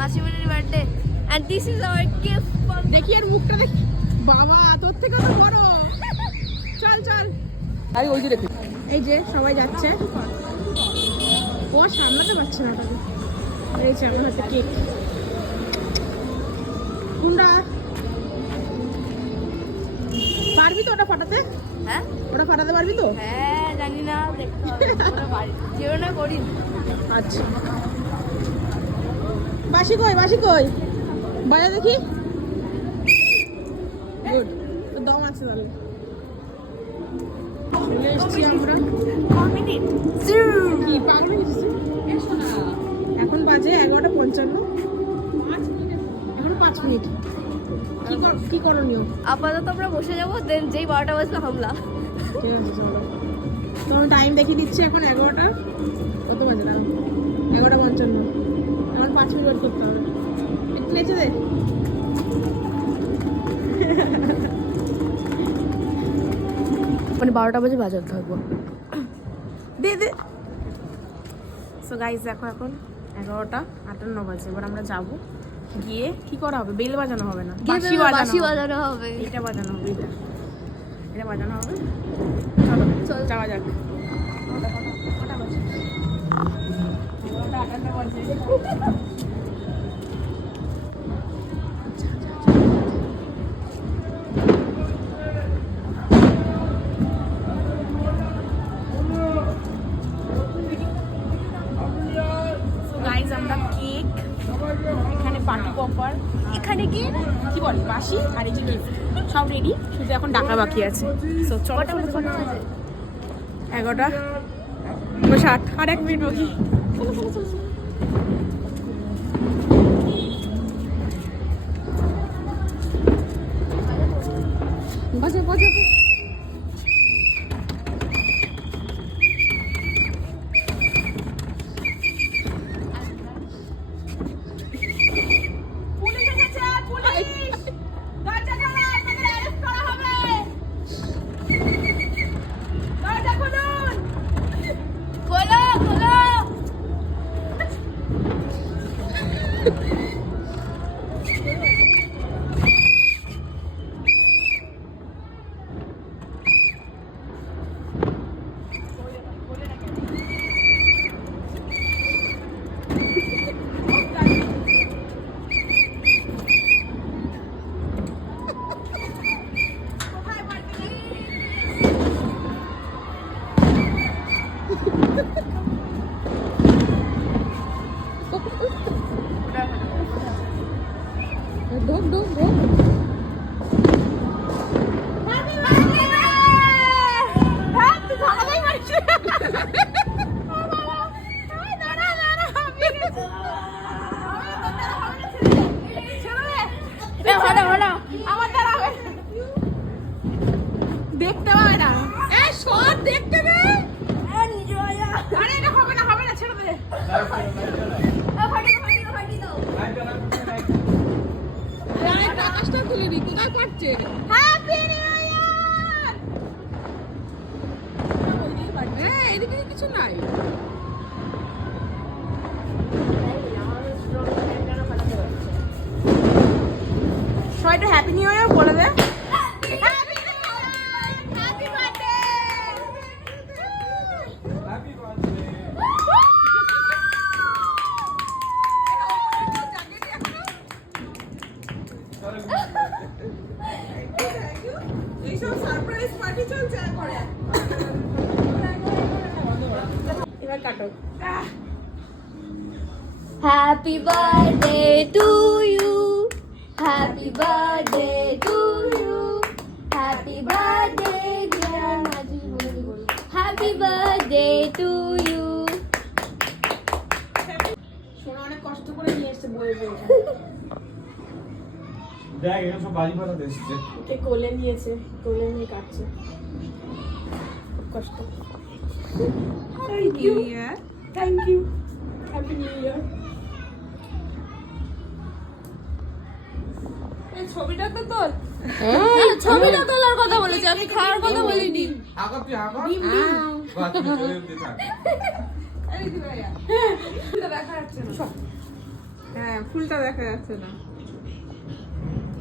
মাসিমণির birthday and this is our gift from দেখি এর মুখটা দেখি বাবা তোর থেকে তো বড় চল চল আরে ওই যে দেখি এই যে সবাই যাচ্ছে ও সামলাতে পারছে না তাকে এই যে আমার হাতে কেক কুন্ডা পারবি তো ওটা ফাটাতে হ্যাঁ ওটা ফাটাতে পারবি তো হ্যাঁ জানি না দেখতে হবে ওরা বাড়ি যেও না করি আচ্ছা বাসি কই বাজা দেখি গুড তো দম আছে তাহলে চলে এসছি আমরা কি পাগল হয়েছিস এখন বাজে 11:55 এখন 5 মিনিট কি করণীয় আপাতত আমরা বসে যাবো দেন যেই 12টা বাজবে হামলা ঠিক আছে চলো তো আমি টাইম দেখিয়ে দিচ্ছি এখন 11টা কত বাজে দাঁড়াও 11:55 এখন 5 মিনিট ওয়েট করতে হবে একটু লেচে দে মানে 12টা বাজে বাজার থাকবো দে সো গাইস দেখো এখন 11:58 বাজে এবার আমরা যাব গিয়ে কি করা হবে বেল বাজানো হবে না বাঁশি বাজানো হবে এটা বাজানো হবে এটা বাজানো হবে চলো যাওয়া যাক কটা বাজে 11:58 বাজে আমরা কেক এখানে পার্টি পপার এখানে কি বলে বাসি আর এই যে গিফট সব রেডি শুধু এখন ডাকা বাকি আছে সো চলো 11:60 আর 1 মিনিট বাকি বাজে দেখতে পাবে না এই শট দেখতে দে আরে এটা হবে না ছেড়ে দে আকাশটা তুলে দি কোথায় পড়ছে হ্যাপি নিউ ইয়ার হ্যাঁ এদিকে কিছু নাই সবাইটা হ্যাপি নিউ ইয়ার বলে দে Happy birthday to you. Happy birthday to you. Happy birthday dear Majid. Happy birthday to you. সোনা অনেক কষ্ট করে নিয়ে এসেছে বই দেখ এখানে সব বাজি ফাটা দিয়েছে কে কোলে নিয়েছে কোলে নিয়ে কাটছে কষ্ট thank you happy new year এই ছবিটা তো তোর ছবিটা তোলার কথা বলেছি আমি খাওয়ার কথা বলিনি আগা তুই আগা ডিম ডিম বাদ দিয়ে থাক এই দি ভাইয়া এটা দেখা যাচ্ছে না হ্যাঁ ফুলটা দেখা যাচ্ছে না